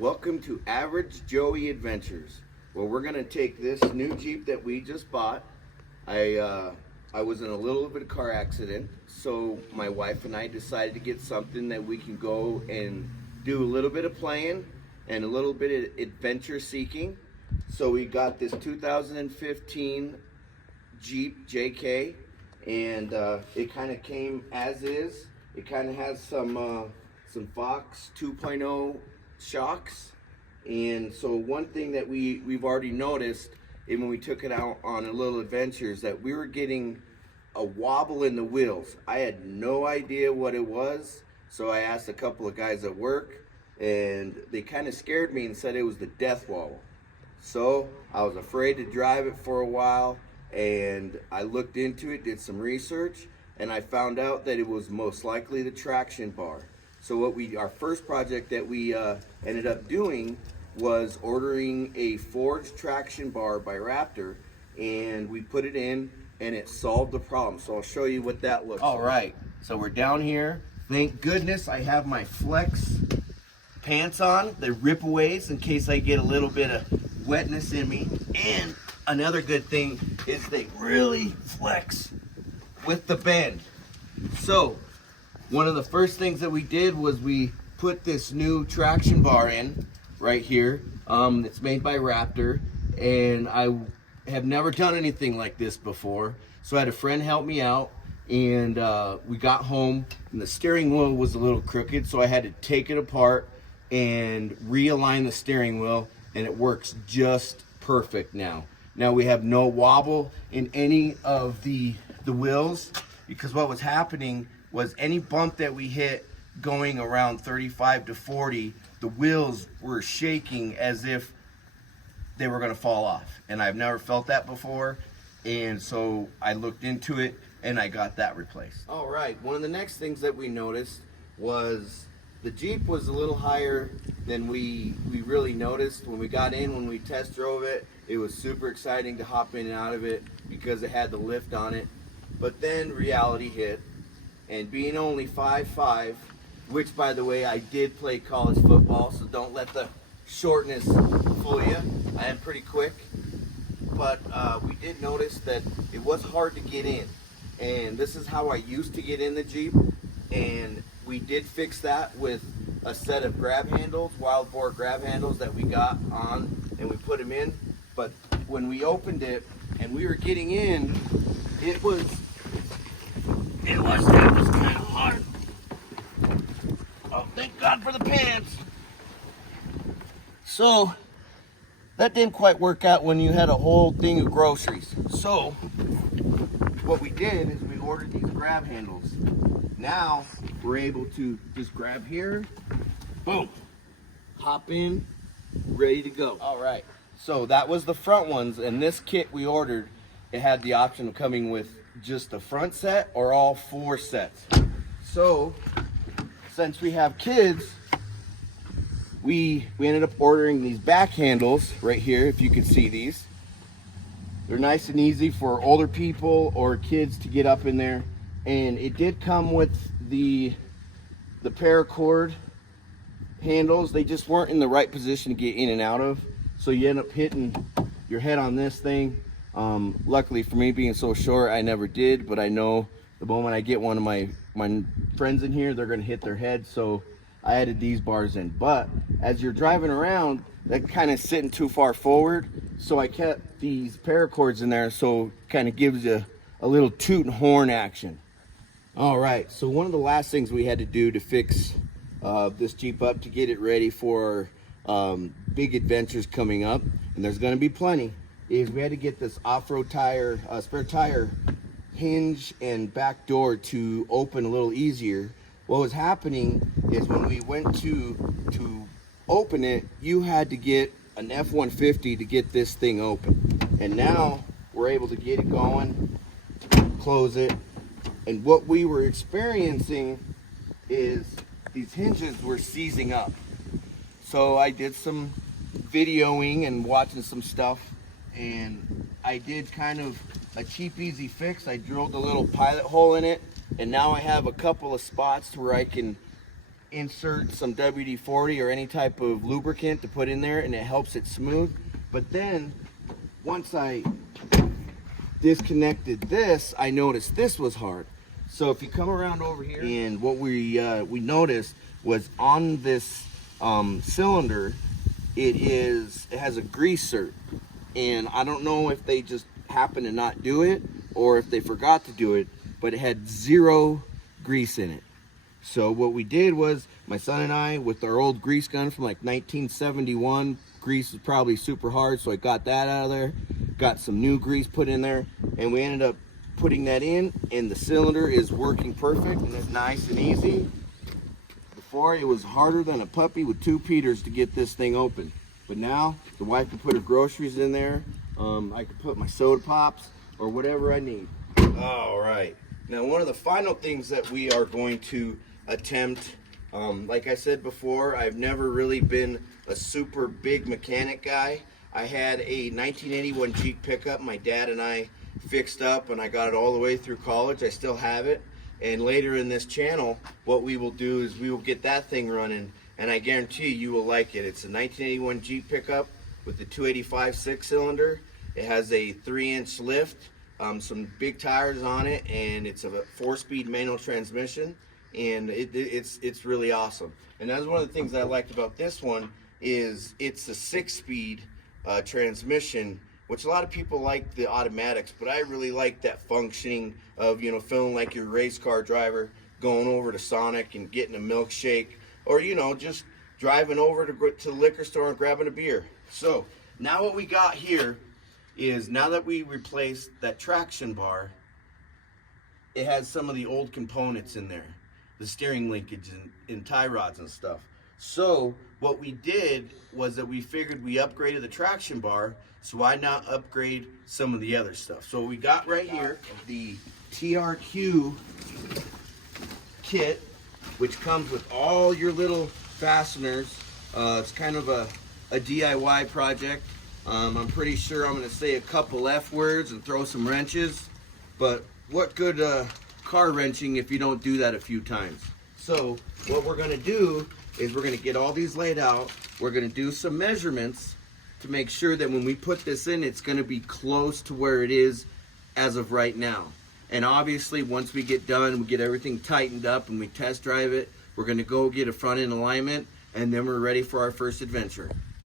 Welcome to Average Joey Adventures. Well, we're gonna take this new Jeep that we just bought. I was in a little bit of car accident, so my wife and I decided to get something that we can go and do a little bit of playing and a little bit of adventure seeking. So we got this 2015 Jeep JK, and it kind of came as is. It kind of has some Fox 2.0 shocks, and so one thing that we've already noticed, and when we took it out on a little adventure, is that we were getting a wobble in the wheels. I had no idea what it was, so I asked a couple of guys at work, and they kind of scared me and said it was the death wobble. So I was afraid to drive it for a while, and I looked into it, did some research, and I found out that it was most likely the traction bar. So our first project that we ended up doing was ordering a forged traction bar by Raptor, and we put it in, and it solved the problem. So I'll show you what that looks like. All right, so we're down here. Thank goodness I have my Flex pants on, the rip-aways, in case I get a little bit of wetness in me. And another good thing is they really flex with the bend. So one of the first things that we did was we put this new traction bar in right here. It's made by Raptor, and I have never done anything like this before. So I had a friend help me out, and we got home, and the steering wheel was a little crooked, so I had to take it apart and realign the steering wheel, and it works just perfect now. Now we have no wobble in any of the wheels, because what was happening was any bump that we hit going around 35 to 40, the wheels were shaking as if they were gonna fall off. And I've never felt that before. And so I looked into it and I got that replaced. All right, one of the next things that we noticed was the Jeep was a little higher than we really noticed. When we got in, when we test drove it, it was super exciting to hop in and out of it because it had the lift on it. But then reality hit, and being only 5'5", which by the way, I did play college football, so don't let the shortness fool you. I am pretty quick, but we did notice that it was hard to get in, and this is how I used to get in the Jeep, and we did fix that with a set of grab handles, wild boar grab handles that we got on, and we put them in. But when we opened it and we were getting in, it was kind of hard. Oh, thank God for the pants. So that didn't quite work out when you had a whole thing of groceries. So what we did is we ordered these grab handles. Now we're able to just grab here, boom, hop in, ready to go. All right, so that was the front ones, and this kit we ordered, it had the option of coming with just the front set or all 4 sets. So since we have kids, we ended up ordering these back handles right here. If you can see these, they're nice and easy for older people or kids to get up in there. And it did come with the paracord handles. They just weren't in the right position to get in and out of, so you end up hitting your head on this thing. Luckily for me, being so short, I never did, but I know the moment I get one of my friends in here, they're gonna hit their head, so I added these bars in. But as you're driving around, that kind of sitting too far forward, so I kept these paracords in there, so kind of gives you a little toot and horn action. All right, so one of the last things we had to do to fix this Jeep up to get it ready for big adventures coming up, and there's gonna be plenty, is we had to get this off-road tire, spare tire hinge and back door to open a little easier. What was happening is when we went to open it, you had to get an F-150 to get this thing open. And now we're able to get it going, close it. And what we were experiencing is these hinges were seizing up. So I did some videoing and watching some stuff, and I did kind of a cheap, easy fix. I drilled a little pilot hole in it, and now I have a couple of spots where I can insert some WD-40 or any type of lubricant to put in there, and it helps it smooth. But then once I disconnected this, I noticed this was hard. So if you come around over here, and what we noticed was on this cylinder, it has a grease cert, and I don't know if they just happened to not do it or if they forgot to do it, but it had 0 grease in it. So what we did was, my son and I, with our old grease gun from like 1971, grease was probably super hard, so I got that out of there, got some new grease put in there, and we ended up putting that in, and the cylinder is working perfect, and it's nice and easy. Before, it was harder than a puppy with 2 Peters to get this thing open, but now the wife can put her groceries in there. I can put my soda pops or whatever I need. All right, now one of the final things that we are going to attempt, like I said before, I've never really been a super big mechanic guy. I had a 1981 Jeep pickup my dad and I fixed up, and I got it all the way through college. I still have it, and later in this channel what we will do is we will get that thing running, and I guarantee you will like it. It's a 1981 Jeep pickup with the 285 6-cylinder. It has a 3-inch lift, some big tires on it, and it's a 4-speed manual transmission, and it's really awesome. And that's one of the things that I liked about this one, is it's a 6-speed transmission, which a lot of people like the automatics, but I really like that functioning of, you know, feeling like you're a race car driver, going over to Sonic and getting a milkshake, or, you know, just driving over to the liquor store and grabbing a beer. So now what we got here is, now that we replaced that traction bar, it has some of the old components in there, the steering linkage and tie rods and stuff. So what we did was that we figured we upgraded the traction bar, so why not upgrade some of the other stuff? So we got right here the TRQ kit, which comes with all your little fasteners. It's kind of a DIY project. I'm pretty sure I'm going to say a couple F words and throw some wrenches, but what good car wrenching if you don't do that a few times? So what we're going to do is we're going to get all these laid out. We're going to do some measurements to make sure that when we put this in, it's going to be close to where it is as of right now. And obviously, once we get done, we get everything tightened up and we test drive it, we're going to go get a front end alignment, and then we're ready for our first adventure.